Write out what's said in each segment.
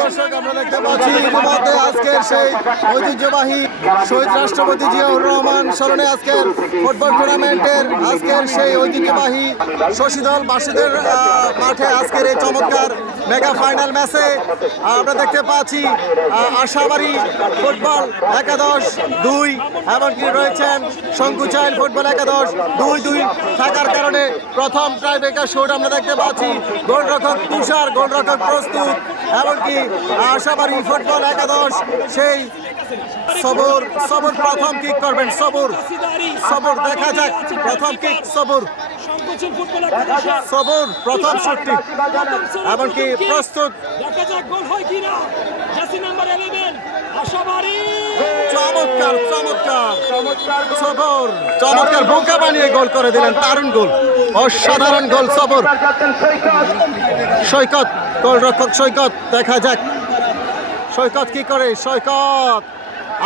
দর্শক আমরা দেখতে পাচ্ছি ইতিমধ্যে আজকের সেই ঐতিহ্যবাহী শহীদ রাষ্ট্রপতি জিয়াউর রহমান স্মরণে আজকের ফুটবল টুর্নামেন্টের আজকের সেই ঐতিহ্যবাহী শশীদল বাসীদের মাঠে আজকের এই চমৎকার মেগা ফাইনাল ম্যাচে আমরা দেখতে পাচ্ছি আশাবাড়ি ফুটবল একাদশ 2 এমনকি রয়েছেন শঙ্কুচাইল ফুটবল একাদশ 2-2 থাকার কারণে প্রথম টাইব্রেকার শুট আমরা দেখতে পাচ্ছি গোলরক্ষক তুষার গোলরক্ষক প্রস্তুত এমনকি আশাবাড়ি ফুটবল একাদশ সেই সবর প্রথম কিক করবেন সবর দেখা যাক প্রথম কিক সবর প্রথম শটটি এমনকি প্রস্তুত চমৎকার বোকা বানিয়ে গোল করে দিলেন দারুণ গোল অসাধারণ গোল সবর সৈকত গোলরক্ষক সৈকত দেখা যাক সৈকত কি করে সৈকত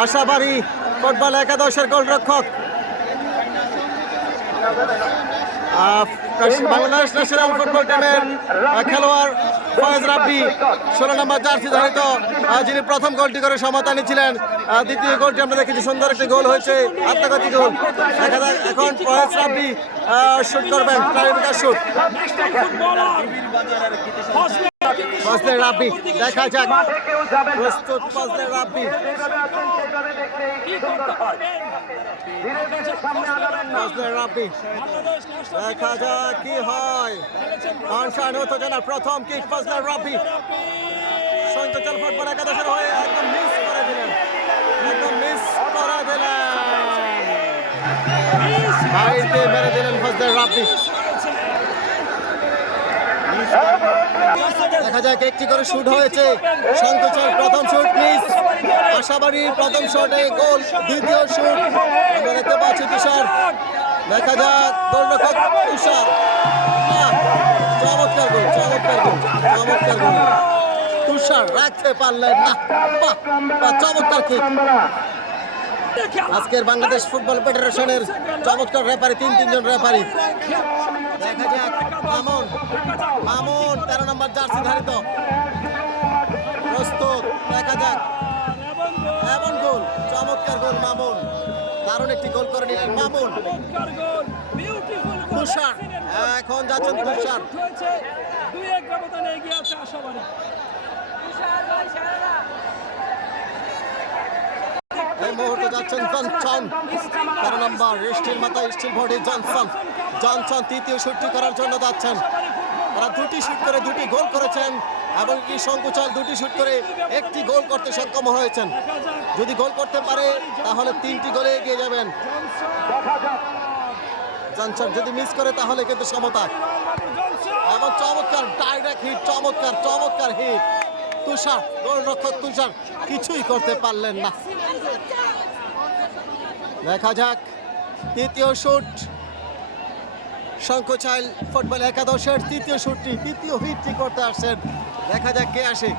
আশাবাড়ি ফুটবল একাদশের গোলরক্ষক বাংলাদেশ ন্যাশনাল ফুটবল টিমের খেলোয়াড় ফয়েজ রাব্বি 16 নম্বর জার্সি ধারিত যিনি প্রথম গোলটি করে সমতা নিয়েছিলেন দ্বিতীয় গোলটি আমরা দেখেছি সুন্দর একটি গোল হয়েছে আত্মঘাতী গোল দেখা যাক এখন ফয়েজ রাব্বি শুট করবেন টাইব্রেকার শুট ফজলে রাব্বি দেখা যাক প্রস্তুত ফজলে রাব্বি দেখা যাক কি হয় প্রথম কিক ফজলে রাব্বি সঞ্চল ফুটবল একাদশের হয়ে একদম মিস করে দিলেন বাইরে মেরে দিলেন ফজলে রাব্বি দেখা যাক একটি করে শুট হয়েছে শঙ্কুচাইল প্রথম শুট মিস আশাবাড়ির প্রথম শটে গোল দ্বিতীয় শুট আমরা দেখতে পাচ্ছি তুষার দেখা যাক গোলরক্ষক তুষার চমৎকার গোল তুষার রাখতে পারলেন না চমৎকার কিক আজকের বাংলাদেশ ফুটবল ফেডারেশনের চমৎকার রেফারি তিনজন রেফারি দেখা যাক মামুন 13 নম্বর জার্সি ধারিত প্রস্তুত দেখা যাক এমন গোল চমৎকার গোল মামুন দারুণ একটি গোল করে নিলেন মামুন তুষার এখন যাচ্ছেন তুষার এই মুহূর্তে যাচ্ছেন জনসন 13 নম্বর স্টিল মাথায় স্টিল বডি জনসন তৃতীয় শুটটি করার জন্য যাচ্ছেন তারা দুটি শুট করে দুটি গোল করেছেন এবং কি শঙ্কুচাইল দুটি শুট করে একটি গোল করতে সক্ষম হয়েছেন যদি গোল করতে পারে তাহলে 3টি গোলে এগিয়ে যাবেন জনসন যদি মিস করে তাহলে কিন্তু সমতা এবং চমৎকার ডাইরেক্ট হিট চমৎকার হিট তুষার গোলরক্ষক তুষার কিছুই করতে পারলেন না দেখা যাক তৃতীয় শুট শঙ্কুচাইল ফুটবল একাদশের তৃতীয় হিটটি করতে আসছেন দেখা যাক কে আসে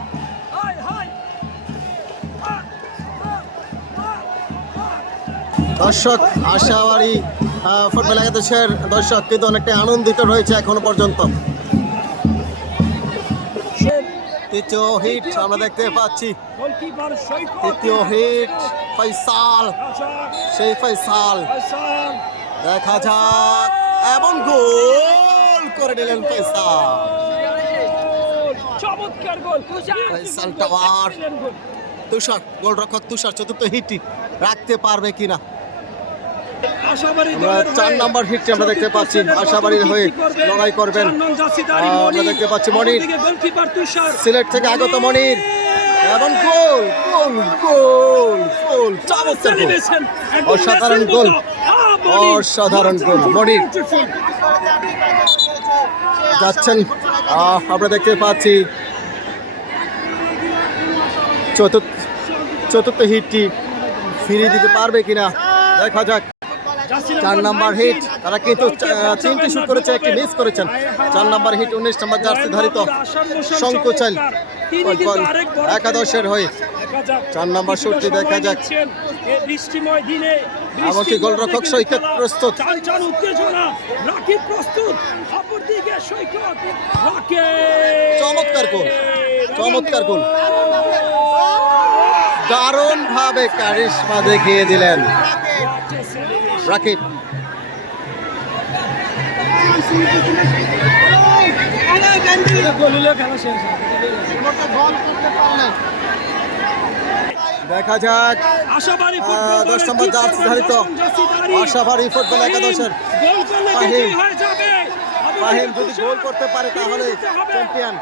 দর্শক আশাবাড়ি ফুটবল একাদশের দর্শক কিন্তু অনেকটা আনন্দিত রয়েছে এখনো পর্যন্ত তৃতীয় হিট আমরা দেখতে পাচ্ছি তৃতীয় হিট ফয়সাল দেখা যাক এবং গোল করে নিলেন ফয়সাল টাওয়ার তুষার গোলরক্ষক তুষার চতুর্থ হিটটি রাখতে পারবে কিনা আমরা 4 নম্বর হিটটি আমরা দেখতে পাচ্ছি আশাবাড়ির হয়ে লড়াই করবেন আমরা দেখতে পাচ্ছি মনির সিলেট থেকে আগত মনির এবং গোল অসাধারণ গোল মনির যাচ্ছেন আমরা দেখতে পাচ্ছি চতুর্থ হিটটি ফিরিয়ে দিতে পারবে কিনা দেখা যাক 4 নম্বর হিট তারা কিন্তু 3টি শুট করেছে একটি মিস করেছেন 4 নম্বর হিট 19 নম্বর জার্সি ধারিত শঙ্কুচাইল একাদশের হয়ে 4 নম্বর শুটটি দেখা যাক এমনকি গোলরক্ষক সৈকত প্রস্তুত চমৎকার গোল দারুণ ভাবে কারিশমা দেখিয়ে দিলেন রাকিব। দেখা যাক 10 নম্বর জার্সি ধারিত আশাবাড়ি ফুটবল একাদশের ফাহিম যদি গোল করতে পারে তাহলে চ্যাম্পিয়ন।